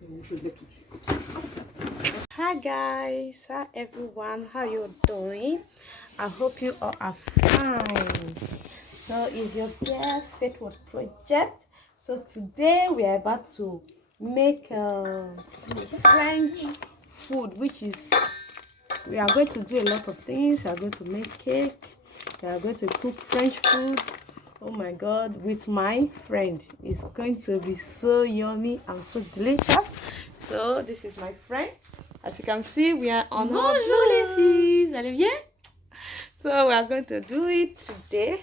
Je le mets tout dessus comme ça. Hi guys, hi everyone, how you doing? I hope you all are fine. So it's your dear Faithful project. So today we are about to make French food, which is we are going to do a lot of things. We are going to make cake. We are going to cook French food. Oh my god, with my friend. It's going to be so yummy and so delicious. So this is my friend. As you can see, we are on our les filles, vous allez bien? So we are going to do it today.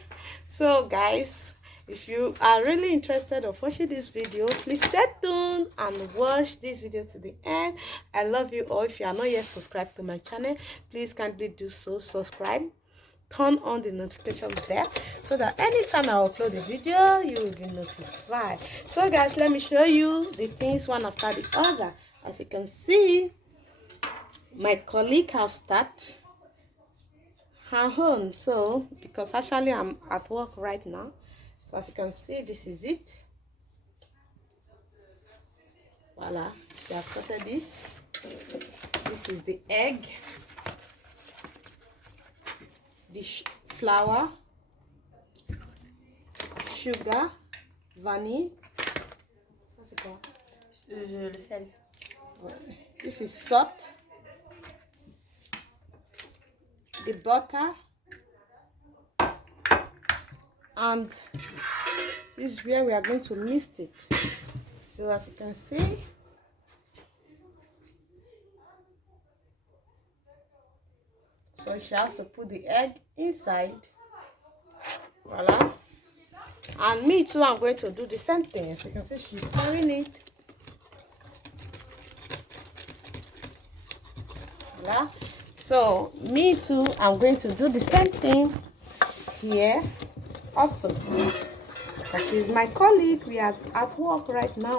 So guys, if you are really interested of watching this video, please stay tuned and watch this video to the end. I love you all. If you are not yet subscribed to my channel, please kindly do so. Subscribe, turn on the notification bell so that anytime I upload a video, you will be notified. So guys, let me show you the things one after the other. As you can see, my colleague have started her own. So because actually I'm at work right now, so as you can see, this is it. Voila, she has started it. This is the egg, the flour, sugar, vanille. What's it called? Le sel. This is salt, the butter, and this is where we are going to mix it. So as you can see, so she has to put the egg inside. Voila. And me too, I'm going to do the same thing. As you can see, she's stirring it. Voila. So me too, I'm going to do the same thing here also. That is my colleague. We are at work right now.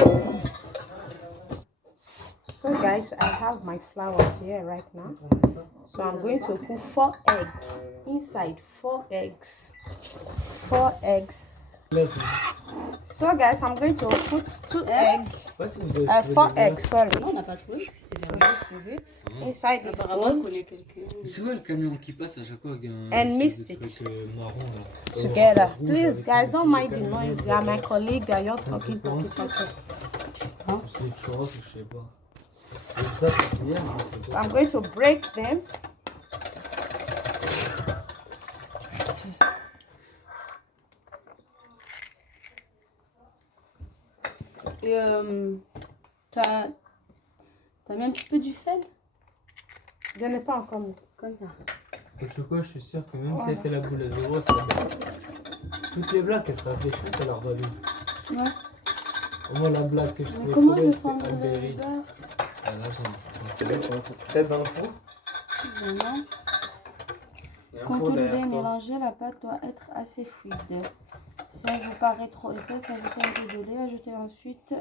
So guys, I have my flour here right now. So I'm going to put 4 eggs inside. 4 eggs. 4 eggs. So guys, I'm going to put 2 eggs. 4 eggs, sorry. Non, on n'a pas trouvé. So this is it. Inside this Apparemment, on bowl. connaît quelqu'un. C'est quoi le camion qui passe à chaque fois avec un And espèce mixed de it truc marron là. Together. Please guys, don't mind the noise. They are my colleague. They are just talking. C'est des churros, je sais pas. Ça, c'est bien, je sais pas. I'm going to break them. Et t'as mis un petit peu du sel? Je n'ai pas encore mis. Comme ça. Le chocolat, je suis sûr que même si elle fait la boule à zéro, ça va. Toutes les blagues qu'elle se rassent les cheveux, ça leur va bien. Ouais. Au moins la blague que je Mais trouvais comment trop je belle, sens c'était le Alberi. beurre? Ah là, j'ai peut-être dans le four. Vraiment. Il y a un Quand four tout le lait derrière est toi. mélangé, la pâte doit être assez fluide. Si elle vous paraît trop épaisse, ajoutez un peu de lait. Ajoutez ensuite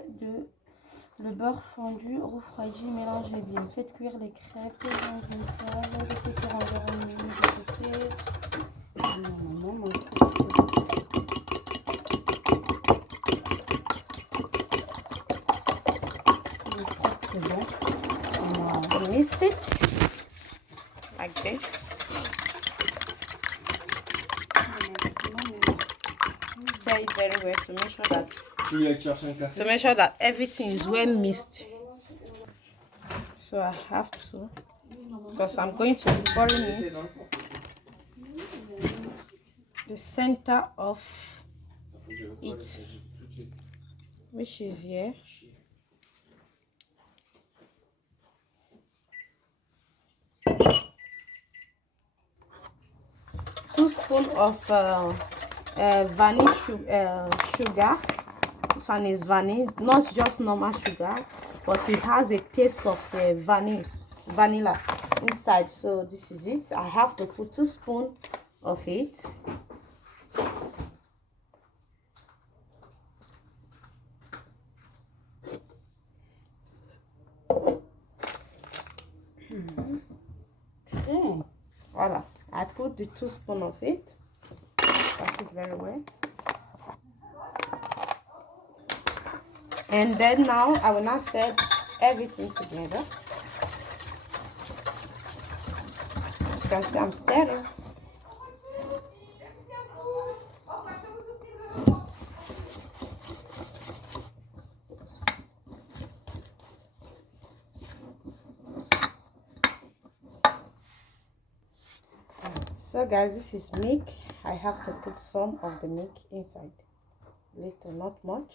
le beurre fondu, refroidi, mélangez bien. Faites cuire les crêpes dans une poêle. Laissez cuire environ une minute de côté. Non, je crois que c'est bon. I mixed it like this. Stir it very well to make sure that Tu veux aller chercher un café? everything is well mixed. So I have to, because I'm going to be pouring in C'est dans le four. the center of it, which is here. 2 spoons of vanilla sugar. This one is vanilla, not just normal sugar, but it has a taste of vanilla inside. So this is it. I have to put 2 spoons of it. Voila, I put the 2 spoons of it. That's it very well. And then now I will now start everything together. You can see I'm stirring. So guys, this is milk. I have to put some of the milk inside. Little, not much,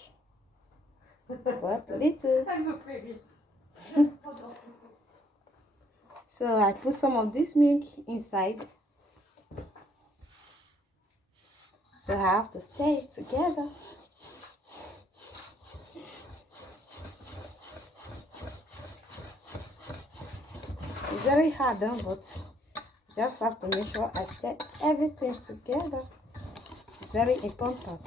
but little. So I put some of this milk inside. So I have to stir it together. It's very hard, but just have to make sure I stir everything together. It's very important.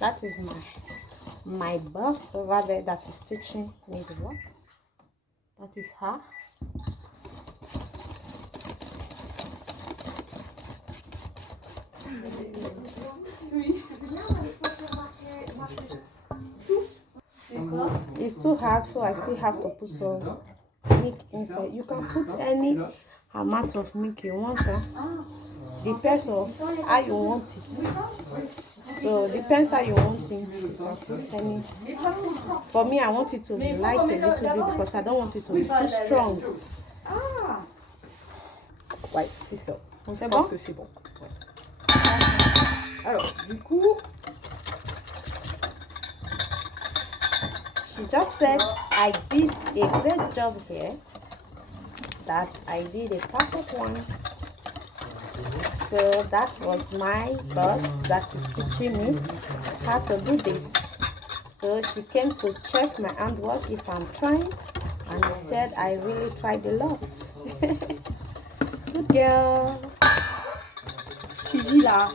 That is my boss over there that is teaching me the work. That is her. It's too hard, so I still have to put some milk inside. You can put any amount of milk you want. Depends on how you want it. So depends how you want it. You can put any. For me, I want it to be light a little bit because I don't want it to be too strong. Ouais, c'est ça. C'est Je bon? pense que c'est bon. Ouais. Alors, du coup, She just said I did a great job here. That I did a perfect one. So that was my boss that is teaching me how to do this. So she came to check my handwork if I'm trying, and he said I really tried a lot. Good girl. Tu dis là.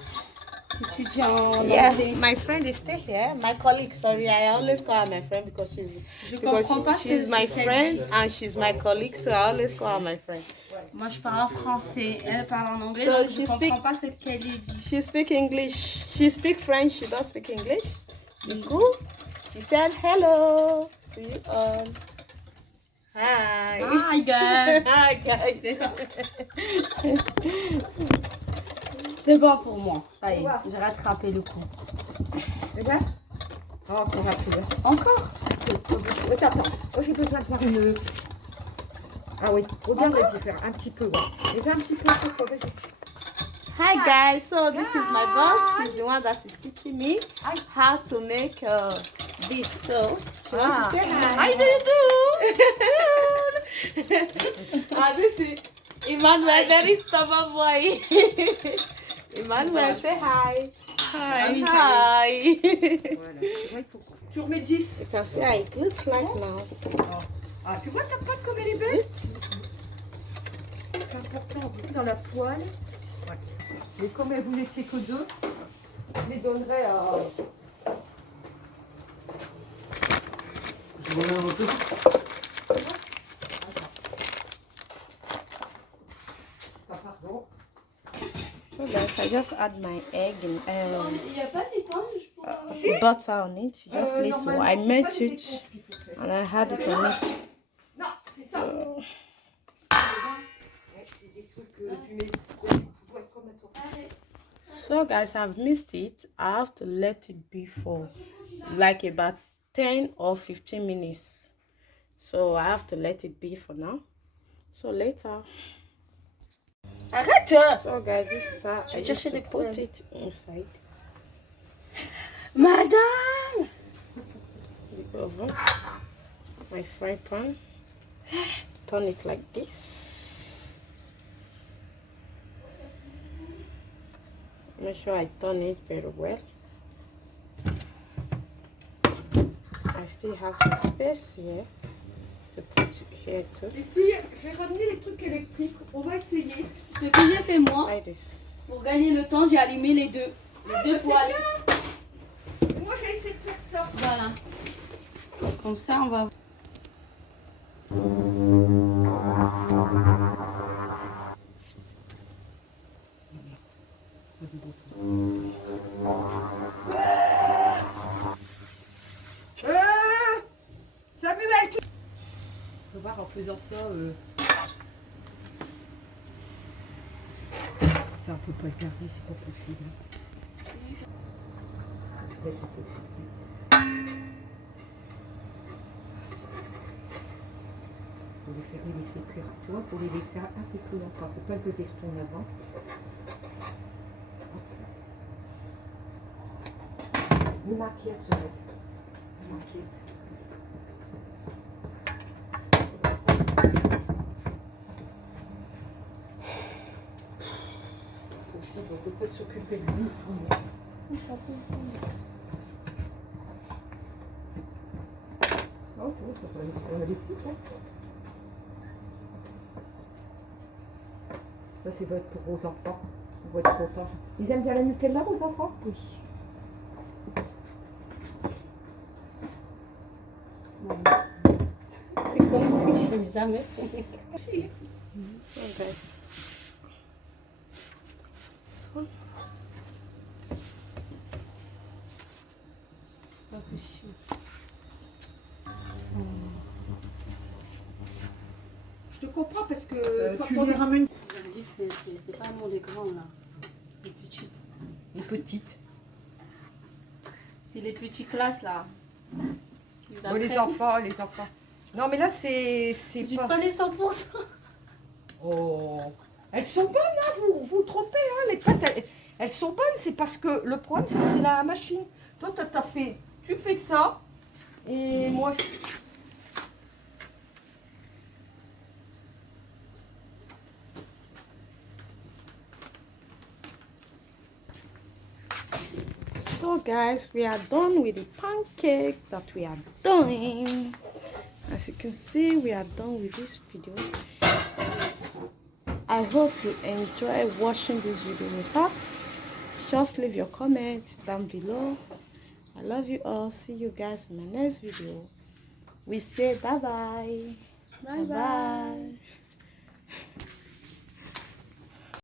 Tu dis en Yeah, anglais. my friend is still here. My colleague, sorry, I always call her my friend because she's my friend and she's my colleague, so I always call her my friend. Moi je parle en français, elle parle en anglais, So donc she je comprends pas ce qu'elle dit. She speak English. She speak French. She don't speak English. You cool? She said hello to you all. Hi. Hi guys. Hi guys. C'est ça. C'est bon pour moi. Ça y est, j'ai rattrapé le coup. regarde. Oh, encore un peu. Encore? Attends, oh, j'ai besoin de voir une... Ah oui, regarde, je vais faire un petit peu. Ouais. Et un petit peu, vas-y. Hi guys. So this is my boss. She's the one that is teaching me how to make this. So she wants to say hi. Hi, Ah, this is Emmanuel, very stubborn boy. Emmanuel, say hi. Hi. Hi. Voilà, c'est vrai, il faut... Tu remets 10. You can see how it looks like now. Ah, tu vois ta pâte comme elle est belle? C'est important, dans la poêle. Ouais. Mais comme vous n'étiez que deux, je les donnerai à... Je remets un peu. Ah, pardon. So guys, I just add my egg Il n'y a pas d'éponge pour... butter on it, just little. I melt it and I had it on it. Non, c'est ça. C'est des trucs que tu mets... Tu dois être comme un tour. So guys, I've mixed it. I have to let it be for like about 10 or 15 minutes. So I have to let it be for now. So later. Arrête! So guys, this is how I vais chercher used to des put problèmes. it inside Madame! the oven. My fry pan. Turn it like this. Make sure I turn it very well. I still have some space here to put here too. Les filles, je vais ramener les trucs électriques. On va essayer. Ce que j'ai fait moi, Like this. pour gagner le temps, j'ai allumé les deux poêles. Moi, j'ai essayé de faire ça. Voilà. Comme ça, on va... Samuel, tu... On va voir en faisant ça. Putain, on peut pas le garder, c'est pas possible. Faut les faire les laisser cuire. Tu vois, faut les laisser un peu plus longtemps. Faut pas que je les retourne avant. Les m'inquiète, ce mec. Je m'inquiète. Aussi, on peut pas s'occuper de lui. Oh, tu vois, ça va aller vite, hein. Ça, c'est pour vos enfants. Ils vont être contents. Ils aiment bien la Nutella, vos enfants? Oui. C'est comme si j'ai jamais fait. Si. Okay. Pas possible. Je te comprends parce que quand Tu on les est ramènes. J'avais dit que c'est pas mon les grands là. Les petites. les petites, C'est les petites classes là. bon, les enfants. Non, mais là, c'est J'ai pas... pas les 100%. Oh, elles sont bonnes, hein, vous trompez, hein, les pâtes, elles sont bonnes, c'est parce que le problème, c'est la machine. Toi, tu fais ça, et moi, je... So guys, we are done with the pancake that we are doing. As you can see, we are done with this video. I hope you enjoy watching this video with us. Just leave your comments down below. I love you all. See you guys in my next video. We say bye bye. Bye bye.